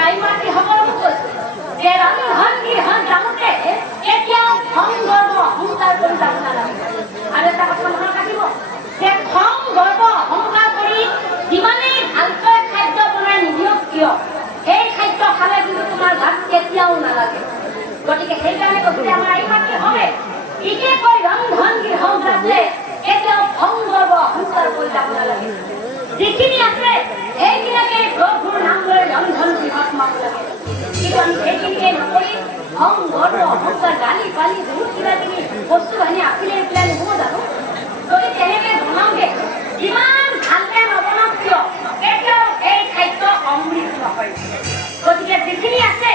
আই মাতি সকলো কৈছে যে ৰন্ধন গৃহত যাওঁতে কেতিয়াও খং গৰ্ব অহংকাৰ কৰি যাব নালাগে আৰু এটা কথা মনত ৰাখিব যে খং গৰ্ব অহংকাৰ কৰি যিমানেই ভালকৈ খাদ্য বনাই নিদিয়ক কিয় সেই খাদ্য খালে কিন্তু তোমাৰ ভাত কেতিয়াও নালাগে গতিকে সেইকাৰণে কৈছে আমাৰ আই মাতি হবে বিশেষকৈ ৰন্ধন গৃহত যাওঁতে কেতিয়াও খং গৰ্ব অহংকাৰ কৰি যাব নালাগে যিখিনি আছে সেইবিলাকে প্ৰভুৰ নাম লৈ ৰন্ধন গৃহত সোমাব লাগে কিন্তু আমি সেইখিনিকে নকৰি খং গৰ্ব অহংকাৰ গালি পালি বহুত কিবা কিবি বস্তু বাহিনী আছিলে এইবিলাক নহ'ব জানো যদি তেনেকে বনাওঁগে যিমান ভালকে নবনাওক কিয় কেতিয়াও এই খাদ্য অমৃত নহয় গতিকে যিখিনি আছে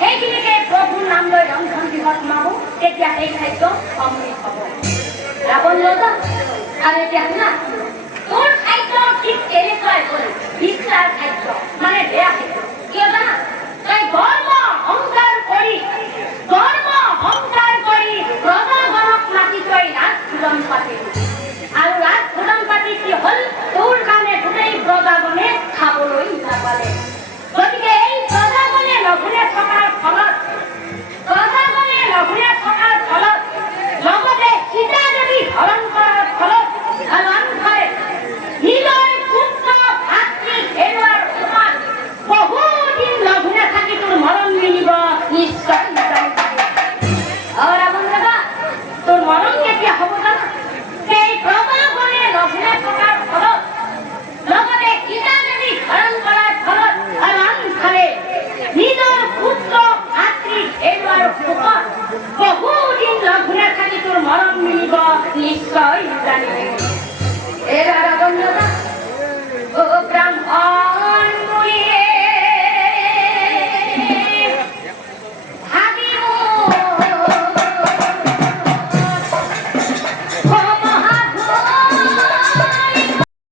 সেইখিনিকে প্ৰভুৰ নাম লৈ ৰন্ধন গৃহত সোমাব তেতিয়া সেই খাদ্য অমৃত হ'ব ৰাৱণ ৰজা আৰু এতিয়া শুনা তোৰ খাদ্য ঠিক এনেকুৱাই কৰি ভিক্ষাৰ খাদ্য মানে বেয়া খাদ্য কিয় জানা তই গৰ্ব অহংকাৰ কৰি ৰজাগণক মাতি তই ৰাজভোজন পাতিলি আৰু ৰাজভোজন পাতি কি হ'ল তোৰ কাৰণে গোটেই প্ৰজাগণে খাবলৈ নাপালে গতিকে এই প্ৰজাগণে লঘোণে থকাৰ ফলত লগতে সীতা দেৱী হৰণ কৰাৰ ফলত নিজৰ পুত্ৰ ভাতৃ হেৰুৱাৰ সমান বহুদিন লঘোণে থাকি তোৰ মৰম মিলিব নিশ্চয় তোৰ মৰম কেতিয়া হ'ব জানা সেই প্ৰজাগণে লঘোণে থকাৰ ফলত লগতে সীতা দেৱী হৰণ কৰাৰ ফলত নিজৰ পুত্ৰ ভাতৃ হেৰুৱাৰ সমান বহুদিন লঘোণে থাকি তোৰ মৰম মিলিব নিশ্চয় জানিব